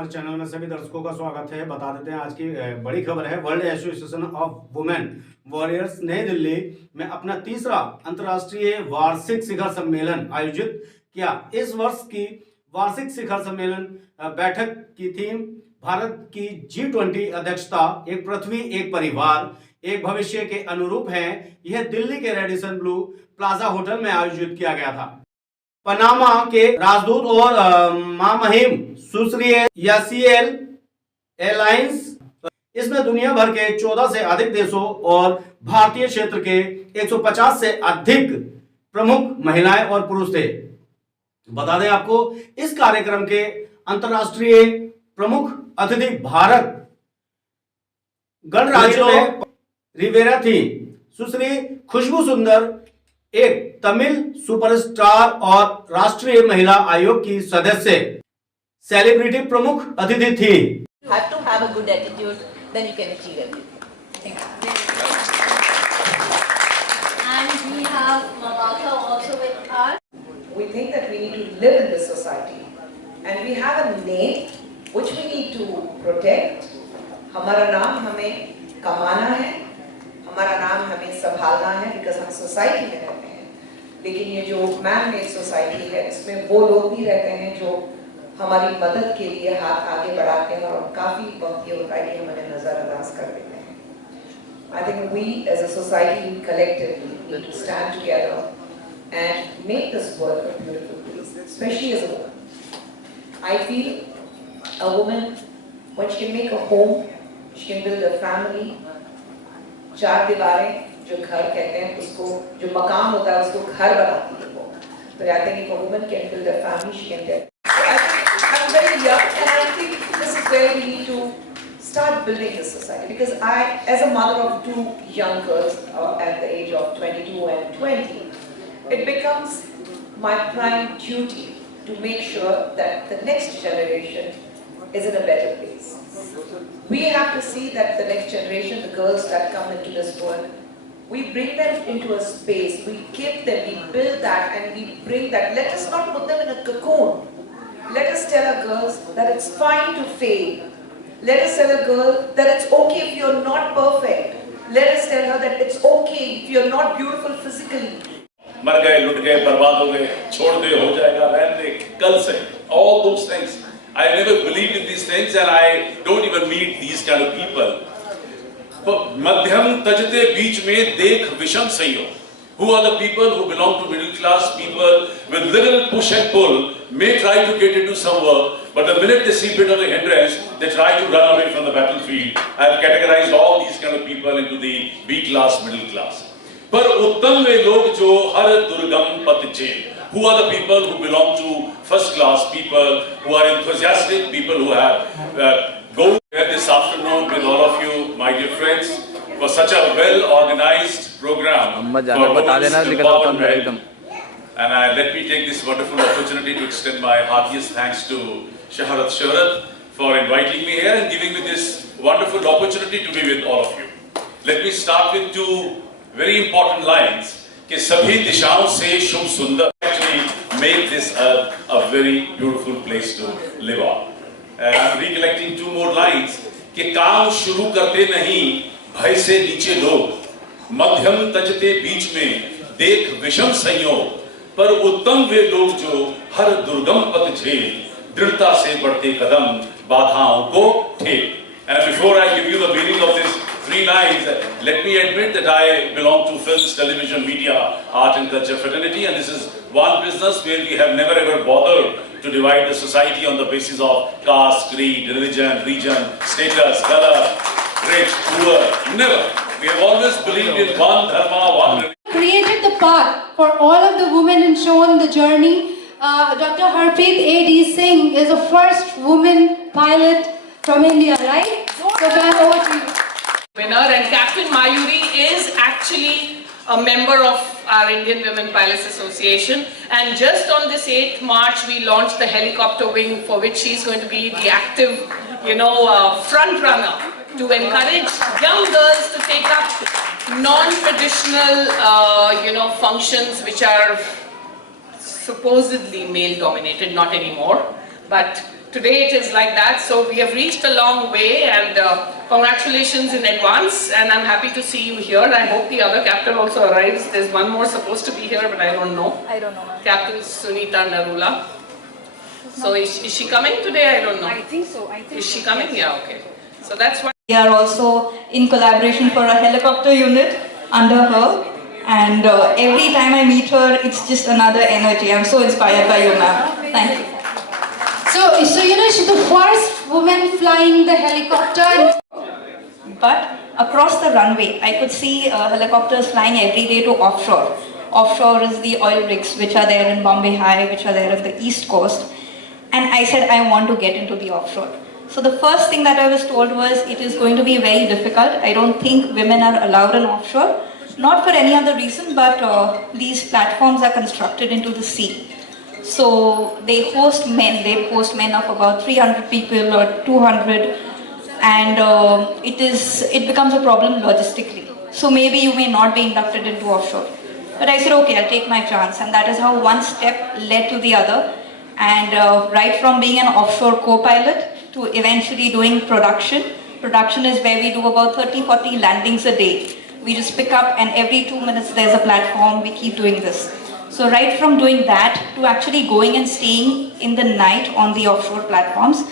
हमारे चैनल में सभी दर्शकों का स्वागत है। बता देते हैं आज की बड़ी खबर है। World association of women warriors नई दिल्ली में अपना तीसरा अंतर्राष्ट्रीय वार्षिक शिखर सम्मेलन आयोजित किया। इस वर्ष की वार्षिक शिखर सम्मेलन बैठक की थीम भारत की G20 अध्यक्षता, एक पृथ्वी एक परिवार एक भविष्य के अनुरूप है। यह दिल्ली के रेडिसन ब्लू प्लाजा होटल में आयोजित किया गया था। पनामा के राजदूत और महामहिम सुश्री यासीएल एयरलाइंस इसमें दुनिया भर के 14 से अधिक देशों और भारतीय क्षेत्र के 150 से अधिक प्रमुख महिलाएं और पुरुष थे। बता दें आपको, इस कार्यक्रम के अंतर्राष्ट्रीय प्रमुख अतिथि भारत गणराज्य में रिवेरा थी। सुश्री खुशबू सुंदर एक तमिल सुपरस्टार और राष्ट्रीय महिला आयोग की सदस्य सेलिब्रिटी प्रमुख अतिथि थी। Have to have a good attitude, then you can achieve everything. Thank you. And we have Mamaka also with us. We think that we need to live in this society, and we have a name which we need to protect. हमारा नाम हमें कमाना है, हमारा नाम हमें संभालना है, because हम सोसाइटी में रहते हैं। लेकिन ये जो मैन मेड सोसाइटी है, इसमें वो लोग भी रहते हैं जो हमारी मदद के लिए हाथ आगे बढ़ाते हैं, और काफी वक्त ये होता है कि हमें नजरअंदाज कर देते हैं। I think we as a society collectively need to stand together and make this world a beautiful place, especially as a woman. I feel a woman, when she can make a home, she can build a family. चार दीवारें जो घर कहते हैं उसको, जो मकान होता है उसको घर बनाती है वो। तो I think if a woman can build a family, she can get. I'm very young, and I think this is where we need to start building this society. Because I, as a mother of two young girls at the age of 22 and 20, it becomes my prime duty to make sure that the next generation is in a better place. We have to see that the next generation, the girls that come into this world, we bring them into a space, we give them, we build that, and we bring that. Let us not put them in a cocoon. Let us tell our girls that it's fine to fail. Let us tell a girl that it's okay if you're not perfect. Let us tell her that it's okay if you're not beautiful physically. मर गए, लुट गए, बर्बाद हो गए, छोड़ दे, हो जाएगा, रहने दे, कल से, all those things. I never believed in these things, and I don't even meet these kind of people. But मध्यम तजते बीच में देख विषम संयोग. Who are the people who belong to middle class people with little push and pull, may try to get into some work, but the minute they see a bit of a hindrance, they try to run away from the battlefield. I have categorized all these kind of people into the B class, middle class. पर उत्तम वे लोग जो हर दुर्गम पथ चेल. Who are the people who belong to first class people, who are enthusiastic people, who have go here this afternoon with all of you, my dear friends, for such a well organized program for women's empowerment. And let me take this wonderful opportunity to extend my heartiest thanks to Shaharat for inviting me here and giving me this wonderful opportunity to be with all of you. Let me start with two very important lines कि सभी दिशाओं से शुभ सुंदर actually make this a very beautiful place to live on. I'm recollecting two more lines कि काम शुरू करते नहीं भय से नीचे लोग, मध्यम तजते बीच में देख विषम संयोग, पर उत्तम वे लोग जो हर दुर्गम पथ झेल, दृढ़ता से बढ़ते कदम बाधाओं को ठेल. And before I give you the meaning of these three lines, let me admit that I belong to films, television, media, art and culture fraternity, and this is one business where we have never ever bothered to divide the society on the basis of caste, creed, religion, region, status, color, rich, poor. Never. We have always believed in one dharma, one religion. Created the path for all of the women and shown the journey. Dr. Harpreet A.D. Singh is the first woman pilot from India, right? So ma'am, over to you. Winner, and Captain Mayuri is actually a member of our Indian Women Pilots Association, and just on this 8th March we launched the helicopter wing, for which she's going to be the active, front runner to encourage young girls to take up non-traditional, functions which are supposedly male dominated, not anymore, but today it is like that. So we have reached a long way, and congratulations in advance, and I'm happy to see you here. I hope the other captain also arrives. There's one more supposed to be here, but I don't know. I don't know, ma'am. Captain Sunita Narula. So is she coming today? I don't know. I think so. Is she coming? Yeah, okay. So that's what. We are also in collaboration for a helicopter unit under her, and every time I meet her, it's just another energy. I'm so inspired by you, ma'am. Thank you. So you know, she's the first woman flying the helicopter. But across the runway, I could see helicopters flying every day to offshore. Offshore is the oil rigs which are there in Bombay High, which are there on the east coast. And I said, I want to get into the offshore. So the first thing that I was told was, it is going to be very difficult. I don't think women are allowed in offshore. Not for any other reason, but these platforms are constructed into the sea. So they host men of about 300 people or 200, and it becomes a problem logistically. So maybe you may not be inducted into offshore. But I said, okay, I'll take my chance, and that is how one step led to the other. And right from being an offshore co-pilot to eventually doing production. Production is where we do about 30-40 landings a day. We just pick up, and every 2 minutes there's a platform. We keep doing this. So right from doing that to actually going and staying in the night on the offshore platforms,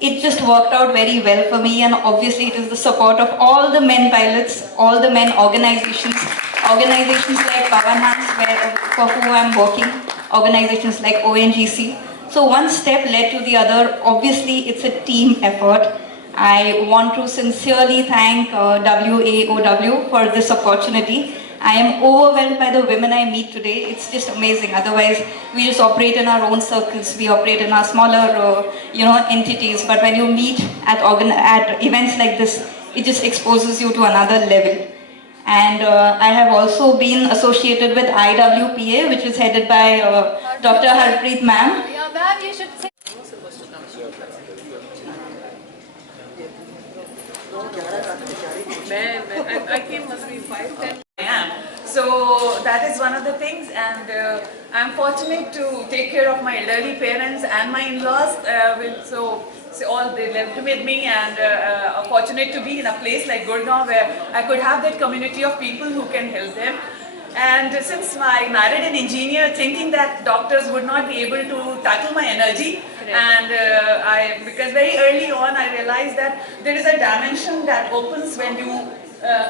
it just worked out very well for me, and obviously it is the support of all the men pilots, all the men organizations like Pavanhans, for whom I'm working, organizations like ONGC. So one step led to the other. Obviously it's a team effort. I want to sincerely thank WAOW for this opportunity. I am overwhelmed by the women I meet today. It's just amazing. Otherwise, we just operate in our own circles. We operate in our smaller, entities. But when you meet at events like this, it just exposes you to another level. And I have also been associated with IWPA, which is headed by Dr. Harpreet ma'am. Yeah, ma'am, you should say. I came must be 5-10. I am. So that is one of the things, and I'm fortunate to take care of my elderly parents and my in-laws. So all they lived with me, and I'm fortunate to be in a place like Gurgaon where I could have that community of people who can help them. And since I married an engineer, thinking that doctors would not be able to tackle my energy, and because very early on I realized that there is a dimension that opens when you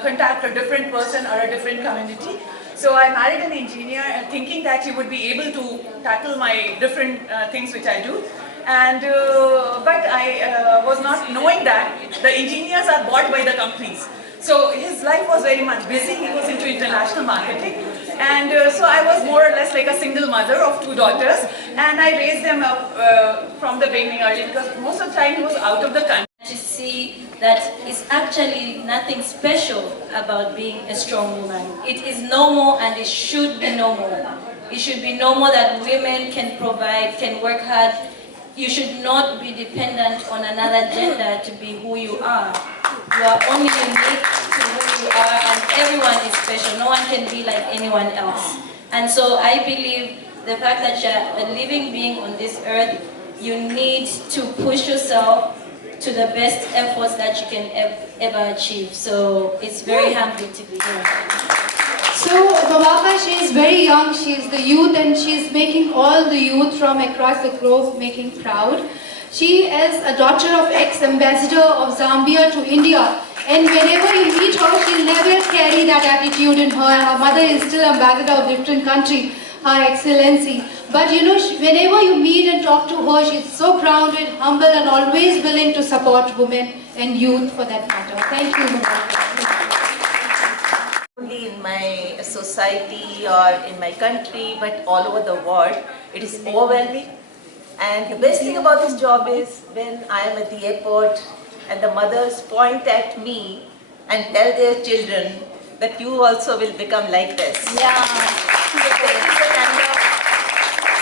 contact a different person or a different community. So I married an engineer thinking that he would be able to tackle my different things which I do. And but I was not knowing that the engineers are bought by the companies. So his life was very much busy. He was into international marketing, and so I was more or less like a single mother of 2 daughters, and I raised them up from the beginning early, because most of the time he was out of the country. To see that it's actually nothing special about being a strong woman. It is normal, and it should be normal. It should be normal that women can provide, can work hard. You should not be dependent on another gender to be who you are. You are only unique to who you are, and everyone is special. No one can be like anyone else. And so I believe the fact that you're a living being on this earth, you need to push yourself to the best efforts that you can ever achieve. So it's very humbling to be here. So Babaka, she is very young, she is the youth, and she is making all the youth from across the globe making proud. She is a daughter of ex-ambassador of Zambia to India, and whenever you meet her, she'll never carry that attitude in her. Her mother is still ambassador of different country, Her Excellency. But you know, whenever you meet and talk to her, she's so grounded, humble, and always willing to support women and youth for that matter. Thank you, Babaka. Only in my society or in my country, but all over the world, it is overwhelming. And the best thing about this job is when I am at the airport and the mothers point at me and tell their children that you also will become like this. Yeah. So that is the kind of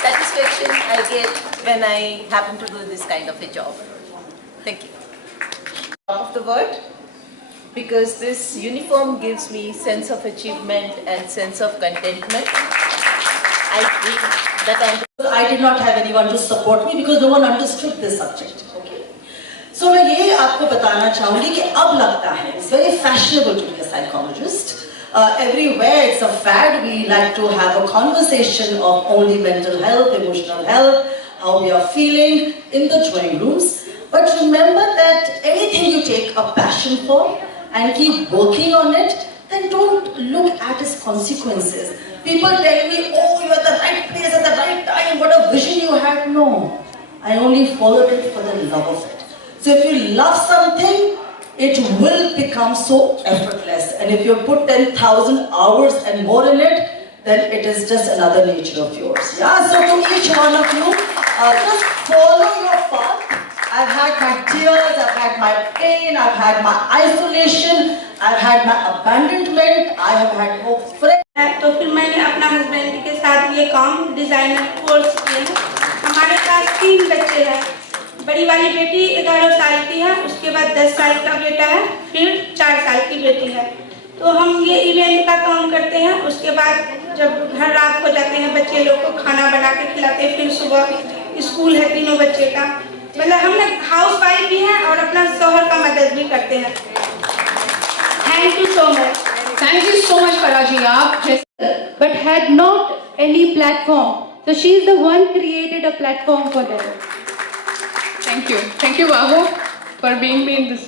satisfaction I get when I happen to do this kind of a job. Thank you. Top of the world, because this uniform gives me sense of achievement and sense of contentment. I feel that I did not have anyone to support me because no one understood this subject. Okay. So मैं ये आपको बताना चाहूँगी कि अब लगता है it's very fashionable to be a psychologist. Everywhere it's a fad. We like to have a conversation of only mental health, emotional health, how we are feeling in the drawing rooms. But remember that anything you take a passion for and keep working on it, then don't look at its consequences. People tell me, oh, you're at the right place at the right time, what a vision you had. No, I only followed it for the love of it. So if you love something, it will become so effortless. And if you put 10,000 hours and more in it, then it is just another nature of yours. Yeah, so to each one of you, just follow your path. I've had my tears, I've had my pain, I've had my isolation, I've had my abandonment, I have had no friends. तो फिर मैंने अपना husband के साथ ये काम designer course किया। हमारे पास 3 बच्चे हैं। बड़ी वाली बेटी 11 साल की है, उसके बाद 10 साल का बेटा है, फिर 4 साल की बेटी है। तो हम ये इवेंट का काम करते हैं। उसके बाद जब घर रात हो जाते हैं, बच्चे लोग को खाना बना के खिलाते हैं, फिर सुबह स्कूल है तीनों बच्चे का। मतलब हम हाउस वाइफ भी हैं और अपना शौहर का मदद भी करते हैं। Thank you so much. Thank you so much, Faraji. But had not any platform. So she is the one created a platform for them. Thank you. Thank you, WAOW, for being me in this.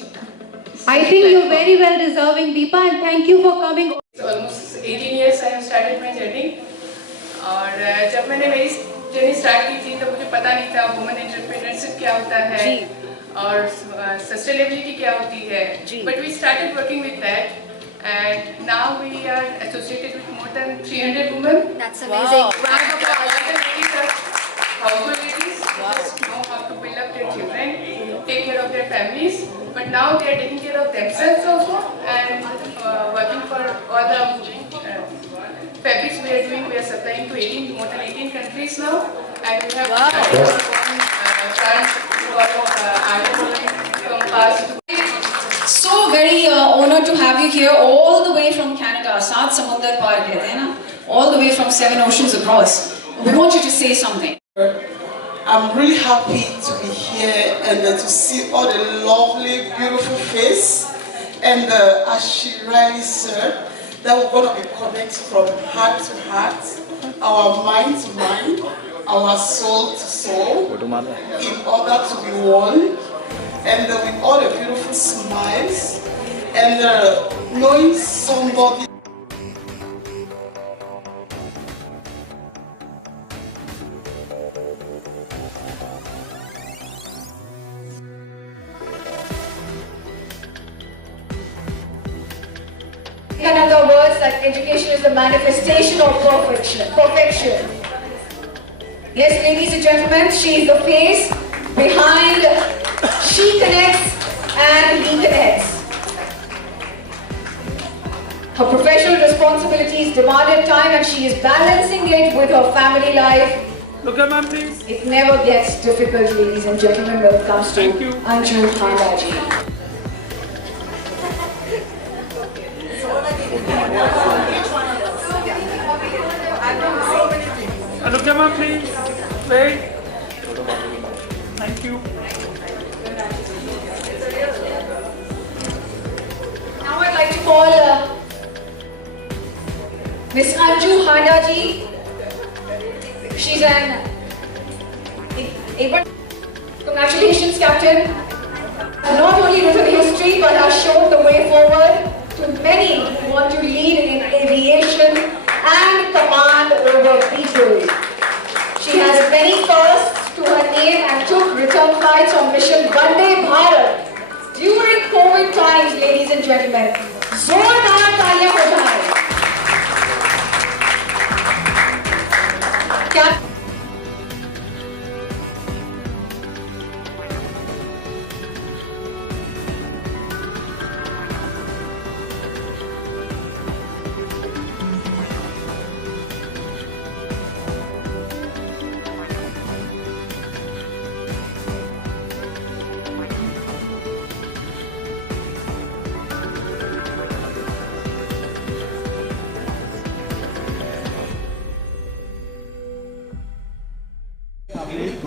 I think you're very well deserving, Deepa, and thank you for coming. It's almost 18 years I have started my journey. और जब मैंने मेरी journey start की थी तो मुझे पता नहीं था वुमेन एंटरप्रेन्योरशिप क्या होता है और सस्टेनेबिलिटी क्या होती है. But we started working with that. And now we are associated with more than 300 women. That's amazing. Wow. All the ladies are household ladies who just know how to build up their children, take care of their families. But now they are taking care of themselves also and working for all the fabrics we are doing. We are supplying to more than 18 countries now. And we have from past. So very honored to have you here all the way from Canada. सात समुंदर पार कहते हैं ना, all the way from 7 oceans across. We want you to say something. I'm really happy to be here and to see all the lovely, beautiful face. And as she rightly said, that we're going to be connected from heart to heart, our mind to mind, our soul to soul, in order to be one. And with all the beautiful smiles and knowing somebody. In other words, that education is the manifestation of perfection. Yes, ladies and gentlemen, she is the face behind She Connects and He Connects. Her professional responsibilities demanded time and she is balancing it with her family life. Look at my please. It never gets difficult, ladies and gentlemen, when it comes to Anju Khandaji. Look at my please. Wait. Thank you. Now I'd like to call Miss Anju Khandaji. She's an congratulations, Captain. Not only written history but has shown the way forward to many who want to lead in aviation and command over people. She has many firsts to her name and took return flights on mission Vande Bharat during COVID times, ladies and gentlemen. Zordar taaliyan ho jaye.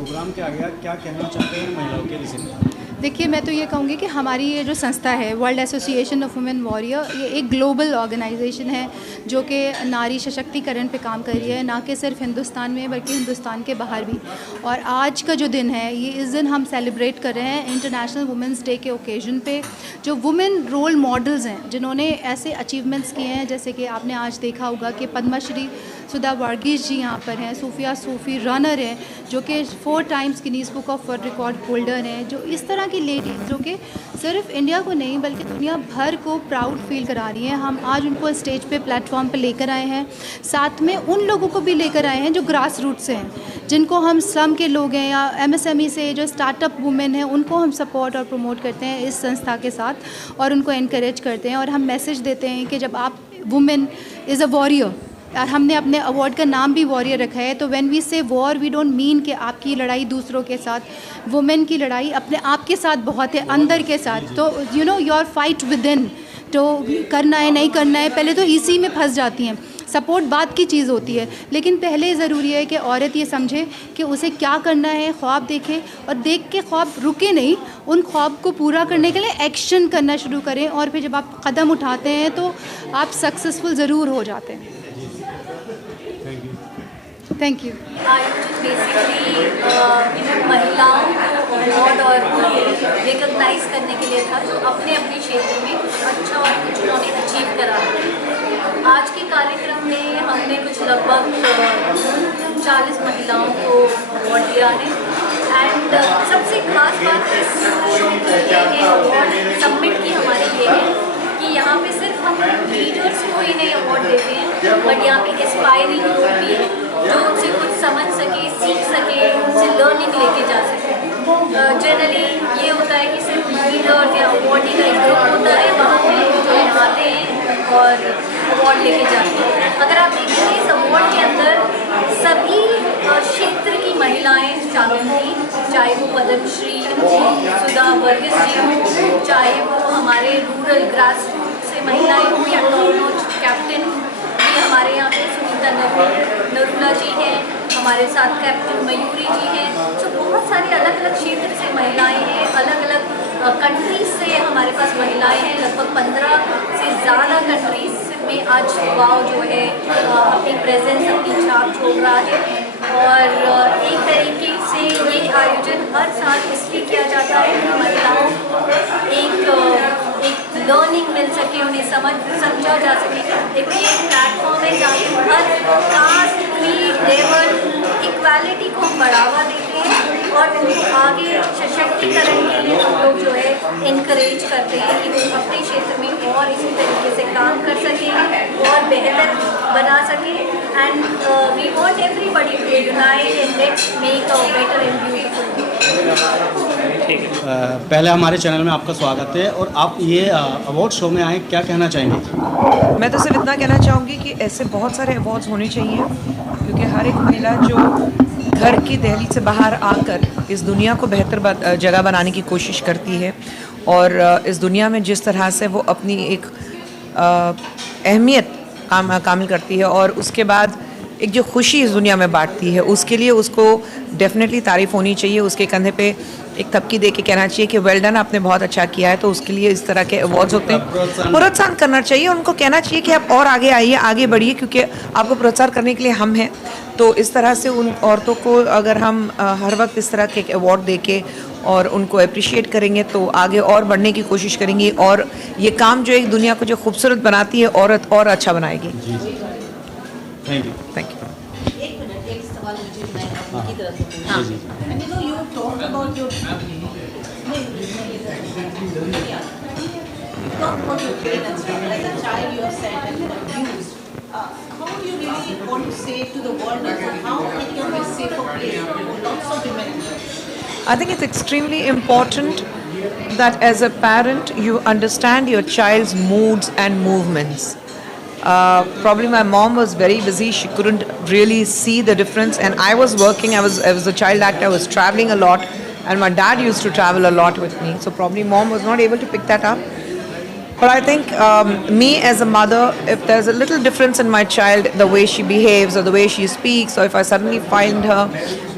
Program क्या गया, क्या कहना चाहते हैं महिलाओं के विषय? देखिए, मैं तो ये कहूँगी कि हमारी ये जो संस्था है world association of women warrior, ये एक ग्लोबल ऑर्गेनाइजेशन है जो कि नारी सशक्तिकरण पे काम कर रही है, ना कि सिर्फ हिंदुस्तान में बल्कि हिंदुस्तान के बाहर भी। और आज का जो दिन है, ये इस दिन हम सेलिब्रेट कर रहे हैं इंटरनेशनल वुमेंस डे के ओकेजन पे। जो वुमेन रोल मॉडल्स हैं जिन्होंने ऐसे अचीवमेंट्स किए हैं, जैसे कि आपने आज देखा होगा कि पद्मश्री सुधा वर्गीस जी यहाँ पर हैं, सूफिया सूफी रनर हैं जो कि 4 times Guinness book of world record holder हैं। जो इस तरह की लेडीज़ जो कि सिर्फ इंडिया को नहीं बल्कि दुनिया भर को प्राउड फील करा रही हैं, हम आज उनको स्टेज पे प्लेटफॉर्म पे लेकर आए हैं। साथ में उन लोगों को भी लेकर आए हैं जो ग्रास रूट से हैं, जिनको हम स्लम के लोग हैं या MSME से जो स्टार्टअप वुमेन हैं, उनको हम सपोर्ट और प्रमोट करते हैं इस संस्था के साथ और उनको इनकरेज करते हैं। और हम मैसेज देते हैं कि जब आप वुमेन इज़ अ वॉरियर, और हमने अपने अवार्ड का नाम भी वॉरियर रखा है, तो व्हेन वी से वॉर वी डोंट मीन कि आपकी लड़ाई दूसरों के साथ, वुमेन की लड़ाई अपने आप के साथ बहुत है, अंदर के साथ। तो you know your fight with in, तो करना है नहीं करना है, पहले तो इसी में फंस जाती हैं। सपोर्ट बात की चीज़ होती है, लेकिन पहले ज़रूरी है कि औरत ये समझे कि उसे क्या करना है, ख्वाब देखे और देख के ख्वाब रुके नहीं, उन ख्वाब को पूरा करने के लिए एक्शन करना शुरू करें। और फिर जब आप कदम उठाते हैं तो आप सक्सेसफुल ज़रूर हो जाते हैं। Thank you. आयोजन बेसिकली महिलाओं को अवार्ड और रिकॉग्नाइज करने के लिए था जो अपने अपने क्षेत्र में कुछ अच्छा और कुछ उन्होंने अचीव करा। आज के कार्यक्रम में हमने कुछ लगभग 40 महिलाओं को अवार्ड दिया है। एंड सबसे खास बात इस शो की ये है, अवार्ड सबमिट की हमारी ये है कि यहाँ पे सिर्फ हम लीडर्स को ही नहीं अवार्ड देते हैं, बट यहाँ पे एस्पायरिंग लोग भी हैं जो उनसे कुछ समझ सके, सीख सके, उनसे लर्निंग लेके जा सके। जनरली ये होता है कि सिर्फ लीडर्स या अवार्डी का एक ग्रुप होता है, वहाँ पे लोग जो है आते हैं और अवार्ड लेके जाते हैं। अगर आप देखेंगे इस अवार्ड के अंदर सभी क्षेत्र की महिलाएं शामिल थी, चाहे वो पद्मश्री सुधा वर्गीस जी हों, चाहे वो हमारे रूरल ग्रास रूट से महिलाएं हों या टॉप नॉच कैप्टन भी हमारे यहाँ पे सुनीता नरूला जी हैं, हमारे साथ कैप्टन मयूरी जी हैं। तो बहुत सारे अलग अलग क्षेत्र से महिलाएं हैं, अलग अलग कंट्रीज से हमारे पास महिलाएं हैं। लगभग 15 से ज़्यादा कंट्रीज में आज वाव जो है अपनी प्रेजेंस, अपनी छाप छोड़ रहा है। और एक तरीके से ये आयोजन हर साल इसलिए किया जाता है कि महिलाओं को एक लर्निंग मिल सके, उन्हें समझा जा सके। एक प्लेटफॉर्म है जहाँ पे हर कास्ट, क्रीड, लेवल, इक्वालिटी को हम बढ़ावा देते हैं और उनको आगे सशक्तिकरण के लिए हम लोग जो है इनकरेज करते हैं कि वो अपने क्षेत्र में और इसी तरीके से काम कर सकें और बेहतर बना सकें। And we want everybody to unite and let's make a better and beautiful. पहले हमारे चैनल में आपका स्वागत है और आप ये अवार्ड शो में आए, क्या कहना चाहेंगे? मैं तो सिर्फ इतना कहना चाहूँगी कि ऐसे बहुत सारे अवार्ड्स होने चाहिए, क्योंकि हर एक महिला जो घर की दहलीज से बाहर आकर इस दुनिया को बेहतर जगह बनाने की कोशिश करती है और इस दुनिया में जिस तरह से वो अपनी एक अहमियत कामिल करती है और उसके बाद एक जो खुशी इस दुनिया में बांटती है, उसके लिए उसको डेफिनेटली तारीफ़ होनी चाहिए। उसके कंधे पे एक थपकी दे के कहना चाहिए कि वेल डन, आपने बहुत अच्छा किया है। तो उसके लिए इस तरह के अवार्ड्स होते हैं, प्रोत्साहन करना चाहिए, उनको कहना चाहिए कि आप और आगे आइए, आगे बढ़िए, क्योंकि आपको प्रोत्साहन करने के लिए हम हैं। तो इस तरह से उन औरतों को अगर हम हर वक्त इस तरह के अवार्ड दे के और उनको अप्रिशिएट करेंगे तो आगे और बढ़ने की कोशिश करेंगी और ये काम जो एक दुनिया को जो खूबसूरत बनाती है, औरत और अच्छा बनाएगी। Thank you. Thank you. एक मिनट, एक सवाल मुझे मैं आपकी तरफ से पूछूं। You talked about your parents. As a child, you have said and abused. How do you really want to say to the world also how it can be a safer place for lots of women? I think it's extremely important that as a parent you understand your child's moods and movements. Probably my mom was very busy, she couldn't really see the difference, and I was working, I was a child actor, I was traveling a lot, and my dad used to travel a lot with me, so probably mom was not able to pick that up. But I think me as a mother, if there's a little difference in my child, the way she behaves or the way she speaks, or if I suddenly find her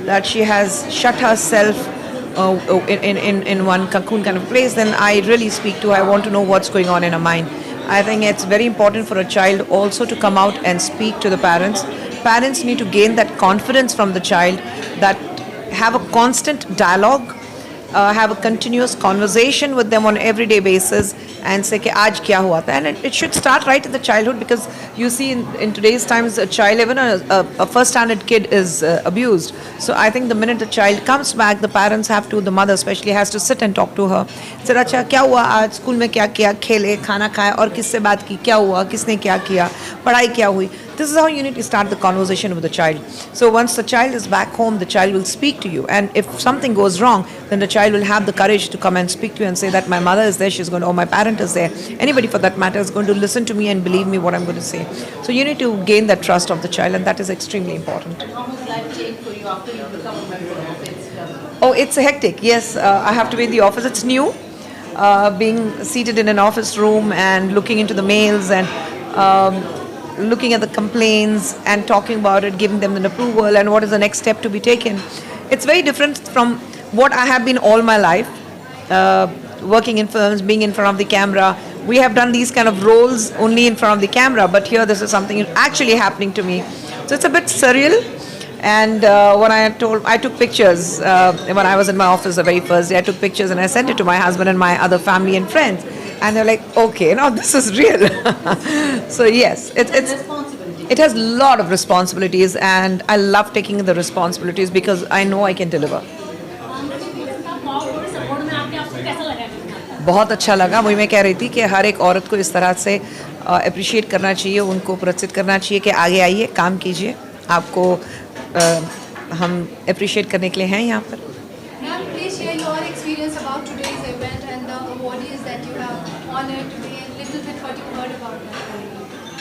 that she has shut herself in one cocoon kind of place, then I really speak to her. I want to know what's going on in her mind. I think it's very important for a child also to come out and speak to the parents. Parents need to gain that confidence from the child, that have a constant dialogue, have a continuous conversation with them on everyday basis and say कि आज क्या हुआ था, and it should start right in the childhood, because you see in today's times a child, even a first standard kid is abused. So I think the minute the child comes back, the parents have to, the mother especially has to sit and talk to her, say अच्छा क्या हुआ आज school में, क्या किया, खेले, खाना खाया और किससे बात की, क्या हुआ, किसने क्या किया, पढ़ाई क्या हुई. This is how you need to start the conversation with the child. So once the child is back home, the child will speak to you, and if something goes wrong, then the child will have the courage to come and speak to you and say that my mother is there, she's going to, or my parent is there, anybody for that matter is going to listen to me and believe me what I'm going to say. So you need to gain that trust of the child, and that is extremely important. How has life changed for you after you become a member of it? Oh, it's hectic. Yes, I have to be in the office. It's new, being seated in an office room and looking into the mails and looking at the complaints and talking about it, giving them an approval and what is the next step to be taken. It's very different from what I have been all my life, working in films, being in front of the camera. We have done these kind of roles only in front of the camera, but here this is something actually happening to me. So it's a bit surreal. And when I took pictures when I was in my office the very first day. I took pictures and I sent it to my husband and my other family and friends. And they're like, okay, now this is real. So yes, it has a lot of responsibilities, and I love taking the responsibilities because I know I can deliver. बहुत अच्छा लगा. वही मैं कह रही थी कि हर एक औरत को इस तरह से अप्रिशिएट करना चाहिए, उनको प्रोत्साहित करना चाहिए कि आगे आइए, काम कीजिए. आपको हम अप्रिशिएट करने के लिए हैं यहाँ पर. Ma'am, please share your experience about today's event and the awardees that you have honored today, and little bit what you heard about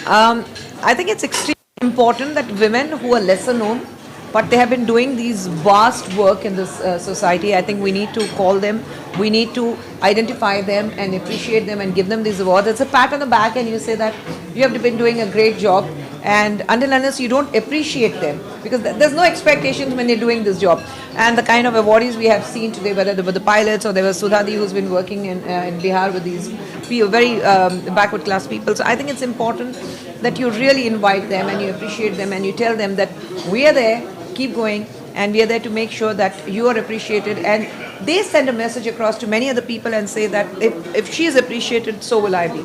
that. I think it's extremely important that women who are lesser known, but they have been doing these vast work in this society. I think we need to call them, we need to identify them and appreciate them and give them these awards. It's a pat on the back and you say that you have been doing a great job, and until unless you don't appreciate them, because there's no expectations when they're doing this job. And the kind of awardees we have seen today, whether they were the pilots or there was Sudhadi who's been working in Bihar with these very backward class people. So I think it's important that you really invite them and you appreciate them and you tell them that we are there, keep going, and we are there to make sure that you are appreciated, and they send a message across to many other people and say that if she is appreciated, so will I be.